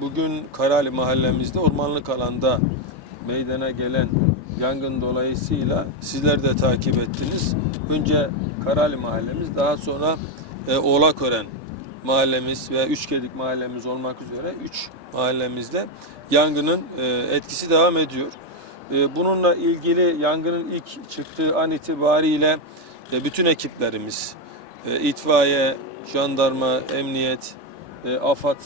bugün Karali mahallemizde ormanlık alanda meydana gelen yangın dolayısıyla sizler de takip ettiniz. Önce Karali mahallemiz daha sonra e, Oğlakören mahallemiz ve Üçgedik mahallemiz olmak üzere üç mahallemizde yangının e, etkisi devam ediyor. E, bununla ilgili yangının ilk çıktığı an itibariyle e, bütün ekiplerimiz, e, itfaiye, jandarma, emniyet, e, AFAD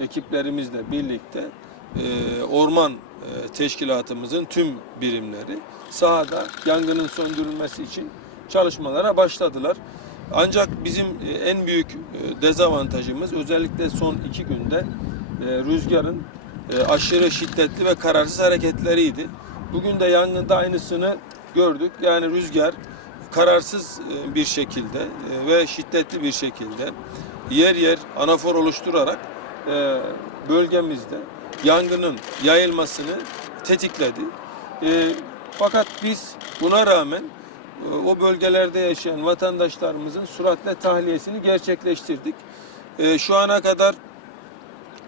ekiplerimizle birlikte e, orman e, teşkilatımızın tüm birimleri sahada yangının söndürülmesi için çalışmalara başladılar. Ancak bizim e, en büyük e, dezavantajımız özellikle son iki günde e, rüzgarın e, aşırı şiddetli ve kararsız hareketleriydi. Bugün de yangında aynısını gördük. Yani rüzgar kararsız e, bir şekilde e, ve şiddetli bir şekilde yer yer anafor oluşturarak e, bölgemizde yangının yayılmasını tetikledi. E, Fakat biz buna rağmen e, o bölgelerde yaşayan vatandaşlarımızın süratle tahliyesini gerçekleştirdik. Şu ana kadar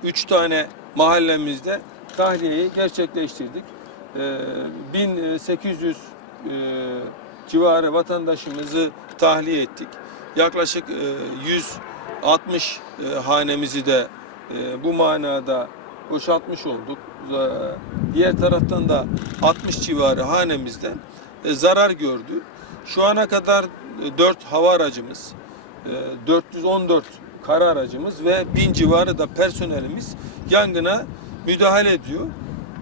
3 tane mahallemizde tahliyeyi gerçekleştirdik. Ee, 1800 e, civarı vatandaşımızı tahliye ettik. Yaklaşık e, 160 e, hanemizi de e, bu manada boşaltmış olduk. Ee, Diğer taraftan da 60 civarı hanemizde e, zarar gördü. Şu ana kadar 4 hava aracımız, e, 414 kara aracımız ve 1000 civarı da personelimiz yangına müdahale ediyor.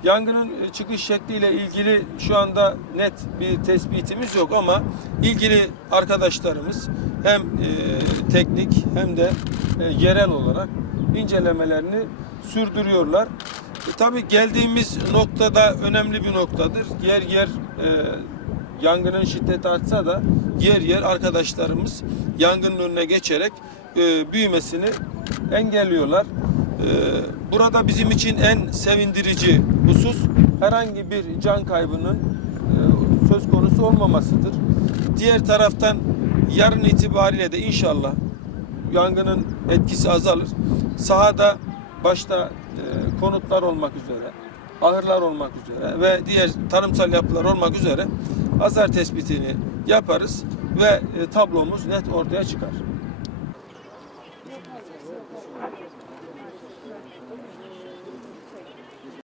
Yangının e, çıkış şekliyle ilgili şu anda net bir tespitimiz yok ama ilgili arkadaşlarımız hem e, teknik hem de e, yerel olarak incelemelerini sürdürüyorlar. E, tabii geldiğimiz noktada önemli bir noktadır. Yer yer e, yangının şiddeti artsa da yer yer arkadaşlarımız yangının önüne geçerek e, büyümesini engelliyorlar. E, burada bizim için en sevindirici husus herhangi bir can kaybının e, söz konusu olmamasıdır. Diğer taraftan yarın itibariyle de inşallah yangının etkisi azalır. Sahada başta e, konutlar olmak üzere, ahırlar olmak üzere ve diğer tarımsal yapılar olmak üzere azar tespitini yaparız ve e, tablomuz net ortaya çıkar.